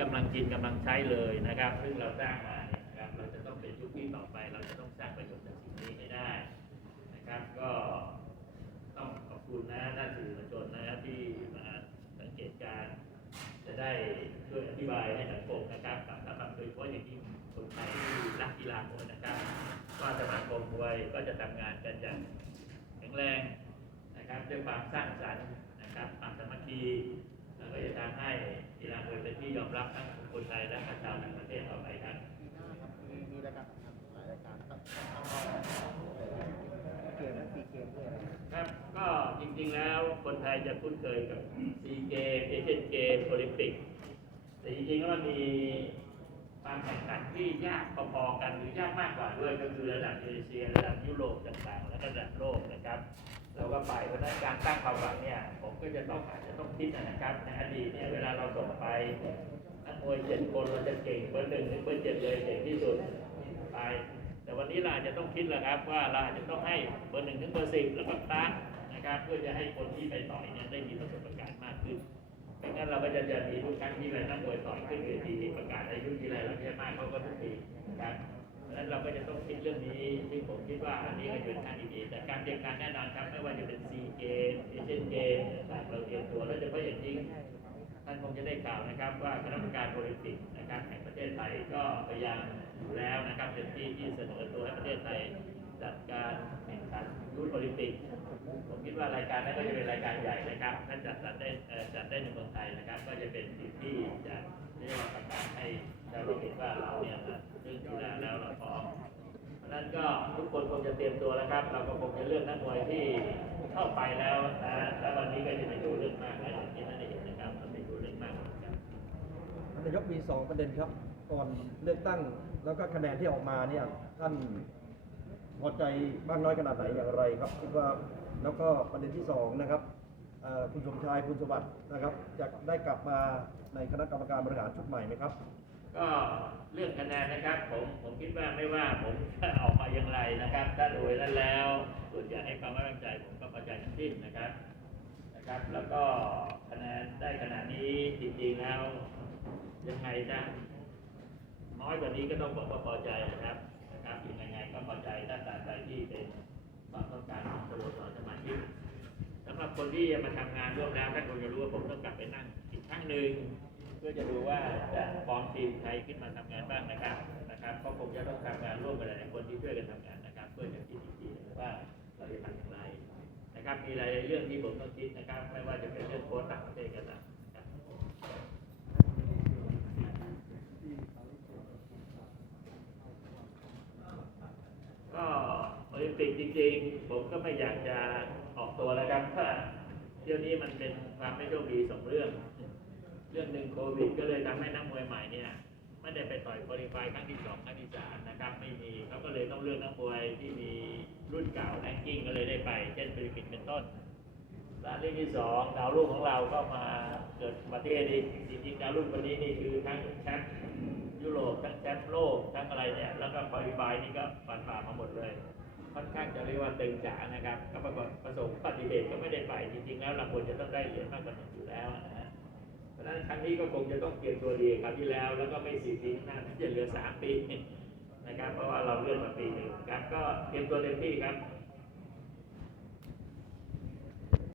กำลังกินกำลังใช้เลยนะครับ ซึ่งเราสร้างมาเนี่ยนะครับเราจะต้องเป็นยุคที่ต่อไป เราจะต้องสร้างประโยชน์จากสิ่งนี้ให้ได้นะครับ ก็ต้องขอบคุณนะท่านสื่อมวลชนนะครับที่มาสังเกตการ จะได้ช่วยอธิบายให้สังคมนะครับกับสำหรับโดยเฉพาะอย่างยิ่งคนไทยที่รักกีฬามวยนะครับว่าสมาคมมวยก็จะทำงานกันอย่างแข็งแรงนะครับด้วยความสร้างสรรค์นะครับความสามัคคีแล้วก็จะทำให้กีฬา ยอมรับทั้งคนไทยและชาวต่างประเทศต่อไปครับมีมีรายการสำคัญหลายรายการครับเกมและซีเกมด้วยครับก็จริงๆแล้วคนไทยจะคุ้นเคยกับซีเกมเอเชียนเกมโอลิมปิกแต่จริงๆแล้วมันมีความแข่งขันที่ยากพอๆกันหรือยากมากกว่าด้วยก็คือระดับเอเชียระดับยุโรปต่างๆ และระดับโลกนะครับ เราก็ไปเพราะนั้นการตั้งความหวังเนี่ย ผมก็จะต้องอาจจะต้องคิดนะครับในอดีตเนี่ยเวลาเราส่งไปนักมวยเจ็ดคนเราจะเก่งเบอร์หนึ่งหรือเบอร์เจ็ดเลยเก่งที่สุดไปแต่วันนี้เราอาจจะต้องคิดแล้วครับว่าเราอาจจะต้องให้เบอร์หนึ่งถึงเบอร์สิบแล้วก็ตั้งนะครับเพื่อจะให้คนที่ไปต่อยเนี่ยได้มีประสบการณ์มากขึ้นไม่งั้นเราก็จะจะมีทุกครั้งที่เรานักมวยต่อยขึ้นเวทีประกาศอายุที่ไรเราจะมากเขาก็ทุกปีนะครับเพราะฉะนั้นเราก็จะต้องคิดเรื่องนี้ซึ่งผม คิดว่าอันนี้ก็เป็นทางดีๆแต่การเตรียมการแน่นอนครับ ไม่ว่าจะเป็นซีเกมเอเชียนเกมต่างเราเตรียมตัวแล้วเฉพาะอย่างยิ่งท่านคงจะได้ข่าวนะครับ ว่าคณะกรรมการโอลิมปิกนะครับแห่งประเทศไทยก็พยายามอยู่แล้วนะครับเป็นที่ที่เสนอตัวให้ประเทศไทยจัดการแข่งขันยุทธโอลิมปิกผมคิดว่ารายการนั้นก็จะเป็นรายการใหญ่นะครับถ้าจัดจัดได้เอ่อจัดได้ในเมืองไทยนะครับ ก็จะเป็นสิ่งที่จะเรียกว่าประกาศให้ชาวโลกเห็นว่าเราเนี่ยนะเรื่องกีฬาแล้วเราพร้อมเพราะฉะ นั้นก็ทุกคนคงจะเตรียมตัวแล้วครับ เราก็คงจะเลือกนักมวยที่เข้าไปแล้วนะแล้ววันนี้ก็จะไปดูเรื่องมากนะอย่างที่ท่านได้เห็นนะครับเราไปดูเรื่องมากนะครับท่านนายกมีสองประเด็นครับก่อนเลือกตั้งแล้วก็คะแนนที่ออกมาเนี่ยท่านพอใจบ้างน้อยขนาดไหนอย่างไรครับคิดว่าแล้วก็ประเด็นที่สองนะครับเอ่อคุณสมชายคุณสวัสดิ์นะครับจะได้กลับมาในคณะกรรมการบริหารชุดใหม่ไหมครับ ก็เรื่องคะแนนนะครับผมผมคิดว่าไม่ว่าผม นะครับถ้าโดยแล้วส่วนใหญ่ให้ความไว้วางใจผมก็พอใจทั้งสิ้นนะครับนะครับ แล้วก็คะแนนได้ขนาดนี้จริงๆแล้วยังไงนะน้อยกว่านี้ก็ต้องบอกว่าพอใจนะครับนะครับยังไงก็พอใจถ้าตามใจที่เป็นความต้องการของสโมสรสมาชิกสำหรับคนที่มาทำงานร่วมแล้วท่านคงจะรู้ว่าผมต้องกลับไปนั่งอีกครั้งหนึ่งเพื่อจะดูว่าจะฟอร์มทีมใครขึ้นมาทำงานบ้างนะครับนะครับก็คงจะต้องทำงานร่วมกันหลายๆคนที่ช่วยกันทำงาน นะครับเพื่อจะคิดอีกทีว่าเราจะทำอย่างไรนะครับ มีหลายเรื่องที่ผมต้องคิดนะครับ ไม่ว่าจะเป็นเรื่องโค้ชต่างประเทศก็ตามนะก็โอลิมปิกจริงๆ ผมก็ไม่อยากจะออกตัวแล้วครับถ้าเที่ยวนี้มันเป็นความไม่โชคดีสองเรื่อง เรื่องหนึ่งโควิด ก็เลยทำให้นักมวยใหม่เนี่ย ไม่ได้ไปต่อยโคลิฟายครั้งที่สองครั้งที่สามนะ ต้องเลือกนักมวยที่มีรุ่นเก่าแรงกิ้งก็เลยได้ไป เช่นฟิลิปปินส์เป็นต้นและเรื่องที่สองดาวรุ่งของเราก็มาเกิดอุบัติเหตุอีกจริงๆดาวรุ่งคนนี้นี่คือทั้งแชมป์ยุโรปทั้งแชมป์โลกทั้งอะไรเนี่ยแล้วก็โคลิฟายนี่ก็ผ่านผ่ามาหมดเลยค่อนข้างจะเรียกว่าตึงจ๋านะครับ ก็ปรากฏประสบปฏิเหตุก็ไม่ได้ไปจริงๆแล้วเราควรจะต้องได้เหรียญมากกว่าหนึ่งอยู่แล้วนะฮะเพราะฉะนั้นครั้งนี้ก็คงจะต้องเตรียมตัวดีคราวที่แล้ว แล้วก็ไม่สี่ปีข้างหน้าจะเหลือสามปี นะครับ เพราะว่าเราเลื่อนมาปีหนึ่งครับ ก็เตรียมตัวเต็มที่ครับ